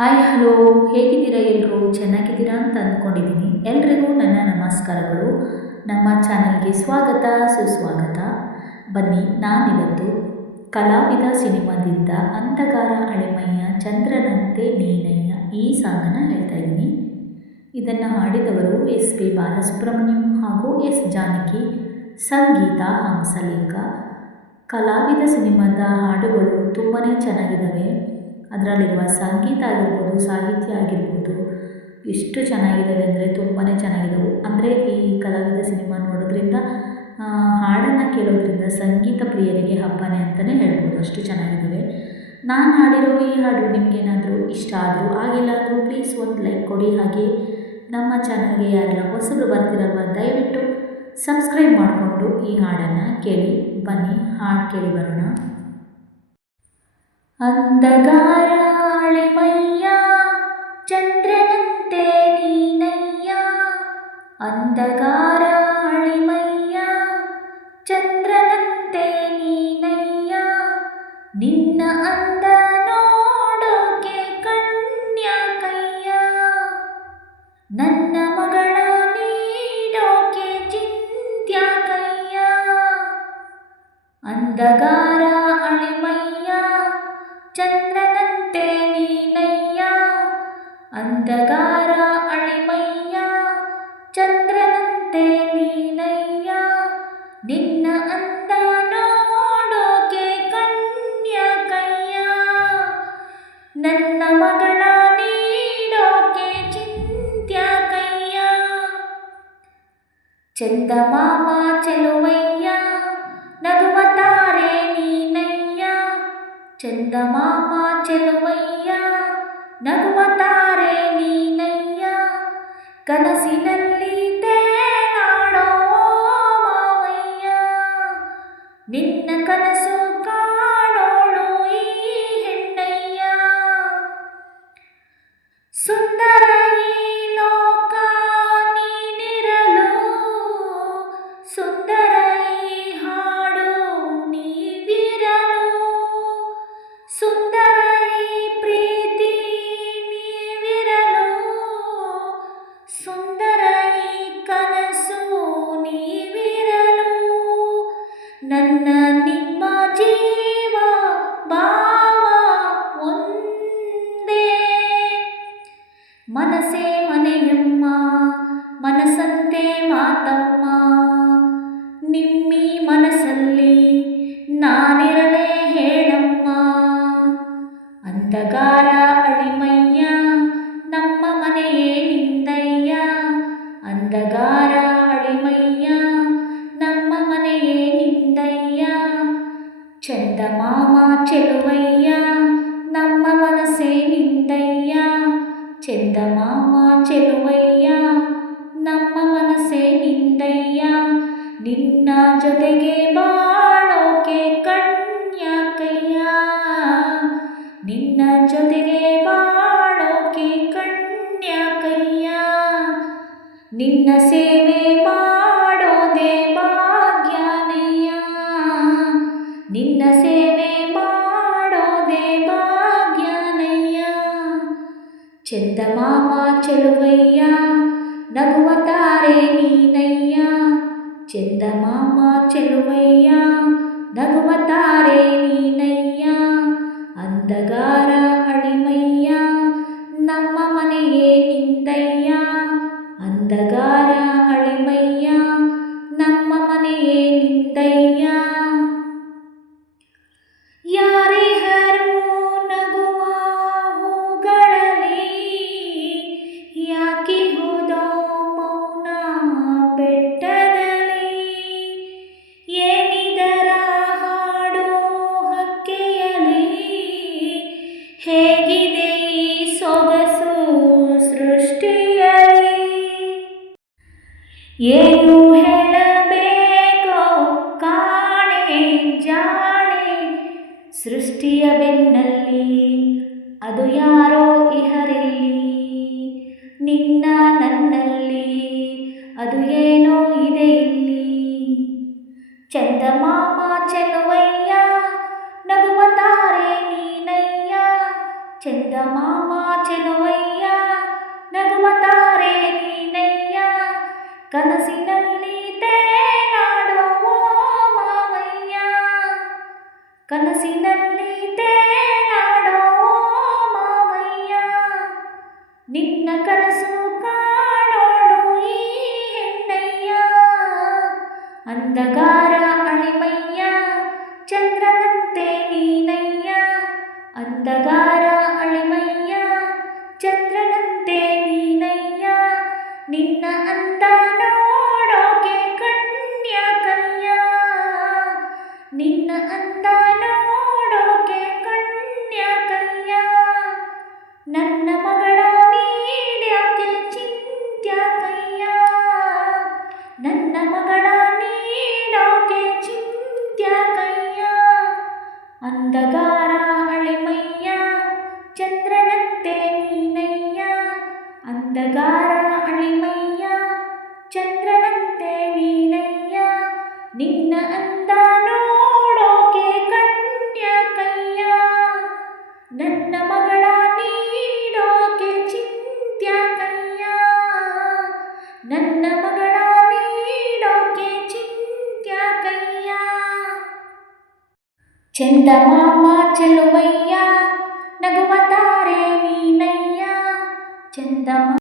Hi hello, ಹೇಗಿದ್ದೀರಾ ಎಲ್ಲರೂ? ಚೆನ್ನಾಗಿದ್ದೀರಾ ಅಂತ ಅಂದ್ಕೊಂಡಿದ್ದೀನಿ. ಎಲ್ರಿಗೂ ನನ್ನ ನಮಸ್ಕಾರಗಳು. ನಮ್ಮ ಚಾನಲ್ಗೆ ಸ್ವಾಗತ ಸುಸ್ವಾಗತ. ಬನ್ನಿ, ನಾನಿವತ್ತು ಕಲಾವಿದ ಸಿನಿಮಾದಿಂದ ಅಂಧಗಾರ ಅಳಿಮಯ್ಯ ಚಂದ್ರನಂತೆ ನೀನಯ್ಯ ಈ ಸಾಂಗನ್ನು ಹೇಳ್ತಾ ಇದ್ದೀನಿ. ಇದನ್ನು ಹಾಡಿದವರು ಎಸ್ ಪಿ ಬಾಲಸುಬ್ರಹ್ಮಣ್ಯಂ ಹಾಗೂ ಎಸ್ ಜಾನಕಿ, ಸಂಗೀತ ಹಂಸಲೇಖ. ಕಲಾವಿದ ಸಿನಿಮಾದ ಹಾಡುಗಳು ತುಂಬಾ ಚೆನ್ನಾಗಿದ್ದಾವೆ. ಅದರಲ್ಲಿರುವ ಸಂಗೀತ ಆಗಿರ್ಬೋದು, ಸಾಹಿತ್ಯ ಆಗಿರ್ಬೋದು, ಎಷ್ಟು ಚೆನ್ನಾಗಿದ್ದಾವೆ ಅಂದರೆ ತುಂಬಾ ಚೆನ್ನಾಗಿದ್ದವು. ಅಂದರೆ ಈ ಕಲಾವಿದ ಸಿನಿಮಾ ನೋಡೋದ್ರಿಂದ, ಹಾಡನ್ನು ಕೇಳೋದ್ರಿಂದ ಸಂಗೀತ ಪ್ರಿಯರಿಗೆ ಹಬ್ಬನೇ ಅಂತಲೇ ಹೇಳ್ಬೋದು, ಅಷ್ಟು ಚೆನ್ನಾಗಿದ್ದಾವೆ. ನಾನು ಹಾಡಿರೋ ಈ ಹಾಡು ನಿಮಗೇನಾದರೂ ಇಷ್ಟ ಆದರೂ ಆಗಿಲ್ಲ ಅಂದರೂ ಪ್ಲೀಸ್ ಒಂದು ಲೈಕ್ ಕೊಡಿ. ಹಾಗೆ ನಮ್ಮ ಚಾನಲ್ಗೆ ಯಾರೆಲ್ಲ ಹೊಸಬರು ಬರ್ತಿರಲ್ವ, ದಯವಿಟ್ಟು ಸಬ್ಸ್ಕ್ರೈಬ್ ಮಾಡಿಕೊಂಡು ಈ ಹಾಡನ್ನು ಕೇಳಿ. ಬನ್ನಿ, ಹಾಡು ಕೇಳಿ ಬರೋಣ. ಅಂಧಗಾರ ಅಳಿಮಯ್ಯ ಚಂದ್ರನಂತೆ ನೀನಯ್ಯ, ಅಂಧಗಾರ ಅಳಿಮಯ್ಯ ಚಂದ್ರನಂತೆ ನೀನಯ್ಯ, ನಿನ್ನ ಅಂದ ನೋಡೋಕೆ ಕಣ್ಯಾಕಯ್ಯ, ನನ್ನ ಮಗಳ ನೀಡೋಕೆ ಚಿಂತ್ಯಾಕಯ್ಯ, ಅಂಧಗಾರ ಅಳಿಮಯ್ಯ ಚಂದ್ರನಂತೆ ನೀನಯ್ಯ, ಅಂಧಗಾರ ಅಳಿಮಯ್ಯ ಚಂದ್ರನಂತೆ ನೀನಯ್ಯ, ನಿನ್ನ ಅಂದ ನೋಡೋಕೆ ಕಣ್ಯಾಕಯ್ಯ, ನನ್ನ ಮಗಳ ನೀಡೋಕೆ ಚಿಂತ್ಯಾಕಯ್ಯ, ಚಂದಮಾಮ ಚೆಲುವಯ್ಯ ನಗುವ ತಾರೆ ನೀನಯ್ಯ, ಚಂದಮಾಮ ಚೆಲುವಯ್ಯ ನಗುವ ತಾರೆ ನೀನಯ್ಯ, ಕನಸಿನಲ್ಲಿ ತೇಲಾಡೋ ಮಾವಯ್ಯ, ನಿನ್ನ ಕನಸು ಕಾಣೋಳು ಈ ಹೆಣ್ಣಯ್ಯ, ಸುಂದರ ಈ ಲೋಕ ನೀನಿರಲು, ಸುಂದರ ಈ ಹಾಡು ನೀವಿರಲು, ಸುಂದರ ಈ ಪ್ರೀತಿ ನೀವಿರಲು, ಸುಂದರ ಈ ಕನಸು ನೀವಿರಲು, ನನ್ನ ನಿಮ್ಮ ಜೀವ ಭಾವ ಒಂದೇ, ಮನಸೇ ಮನೆಯಮ್ಮ ಮನಸ್ಸಂತೆ ಮಾತಮ್ಮ, ನಿಮ್ಮಿ ಮನಸ್ಸಲ್ಲಿ ನಾನಿರಲೇ ಹೇಳಮ್ಮ, ಅಂಧಗಾರ ಅಳಿಮಯ್ಯ ನಮ್ಮ ಮನೆಯೇ ನಿಂದಯ್ಯ, ಅಂಧಗಾರ ಅಳಿಮಯ್ಯ ನಮ್ಮ ಮನೆಯೇ ನಿಂದಯ್ಯ, ಚಂದಮಾಮ ಚೆಲುವಯ್ಯ ನಮ್ಮ ಮನಸ್ಸೇ ನಿಂದಯ್ಯ, ಚಂದಮಾಮ ಚೆಲುವಯ್ಯ ನಮ್ಮ ಮನಸ್ಸೇ ನಿಂದಯ್ಯ, ನಿನ್ನ ಜೊತೆಗೆ ಬಾಳೋಕೆ ಕಣ್ಯಾಕಯ್ಯ, ನಿನ್ನ ಜೊತೆಗೆ ಬಾಳೋಕೆ ಕಣ್ಯಾಕಯ್ಯ, ನಿನ್ನ ಸೇವೆ ಮಾಡೋದೇ ಭಾಗ್ಯನಯ್ಯ, ನಿನ್ನ ಸೇವೆ ಮಾಡೋದೇ ಭಾಗ್ಯನಯ್ಯ, ಚಂದಮಾಮ ಚೆಲುವಯ್ಯ ನಗುವ ತಾರೆ ನೀನಯ್ಯ, ಚಂದಮಾಮ ಚೆಲುವಯ್ಯ ನಗುವ ತಾರೆ ನೀನಯ್ಯ, ಅಂಧಗಾರ ಅಳಿಮಯ್ಯ ನಮ್ಮ ಮನೆಯೇ ನಿಂದಯ್ಯ, ಅಂಧಗಾರ ಅಳಿಮಯ್ಯ ನಮ್ಮ ಮನೆಯೇ ನಿಂದಯ್ಯ, ಯಾರಿಹರು ನಗುವ ಹೂಗಳಲ್ಲಿ ಯಾಕೆ ಹೋದೋ ಮೌನ ಬೆಟ್ಟದಲ್ಲಿ, ಏನಿದರ ಹಾಡು ಹಕ್ಕೆಯಲಿ, ಹೇಗಿದೆ ಈ ಸೊಗಸು ಸೃಷ್ಟಿಯಲಿ, ಏನು ಹೇಳಬೇಕೋ ಕಾಣೆ ಜಾಣೆ, ಸೃಷ್ಟಿಯ ಬೆನ್ನಲ್ಲಿ ಅದು ಯಾರೋ ಇಹರಿಲ್ಲಿ, ನಿನ್ನ ನನ್ನಲ್ಲಿ ಅದು ಏನೋ ಇದೆ ಇಲ್ಲಿ, ಚಂದಮಾಮ ಚೆಲುವಯ್ಯ ನಗುವ ತಾರೆ ನೀನಯ್ಯ, ಚಂದ ಚಂದಮಾಮ ಚೆಲುವಯ್ಯ ನಗುವ ತಾರೆ ನೀನಯ್ಯ ಕನಸಿನಲ್ಲಿ ತೇಲಾಡುವ ಮಾವಯ್ಯ ಕನಸಿನಲ್ಲಿ ತೇಲಾಡುವ ಮಾವಯ್ಯ ನಿನ್ನ ಕನಸು ಕಾಣೋಳು ಈ ಹೆಣ್ಣಯ್ಯ ಅಂಧಕಾರ ಅಳಿಮಯ್ಯ ಚಂದ್ರನಂತೆ ನೀನಯ್ಯ ಅಂಧಕಾರ ಅಳಿಮಯ್ಯ ಚಂದ್ರನಂತೆ ನೀನಯ್ಯ ನಿನ್ನ ಅಂದ ನೋಡೋಕೆ ಕಣ್ಯಾಕಯ್ಯ ನಿನ್ನ ಅಂದ ನೋಡೋಕೆ ಕಣ್ಯಾಕಯ್ಯ ನನ್ನ ಮಗಳ ನೀಡ್ಯಾಕೆ ಚಿಂತ್ಯಾಕಯ್ಯ ನನ್ನ ಮಗಳ ನೀಡೋಕೆ ಚಿಂತ್ಯಾಕಯ್ಯ ಅಂಧಕಾರ ಅಳಿಮಯ್ಯ ಚಂದ್ರನಂತೆ ನೀನಯ್ಯ ಅಂಧಕಾರ ಅಳಿಮಯ್ಯ ಚಂದ್ರನಂತೆ ನೀನಯ್ಯ ನಿನ್ನ ಅಂದ ನೋಡೋಕೆ ಕಣ್ಯಾಕಯ್ಯ ನನ್ನ ಮಗಳ ನೀಡೋಕೆ ಚಿಂತ್ಯಾಕಯ್ಯ ನನ್ನ ಮಗಳ ನೀಡೋಕೆ ಚಿಂತ್ಯಾಕಯ್ಯ ಚಂದಮಾಮ ಚೆಲುವಯ್ಯ ನಗುವ ತಾರೆ ನೀನಯ್ಯ ಚಂದಮಾಮ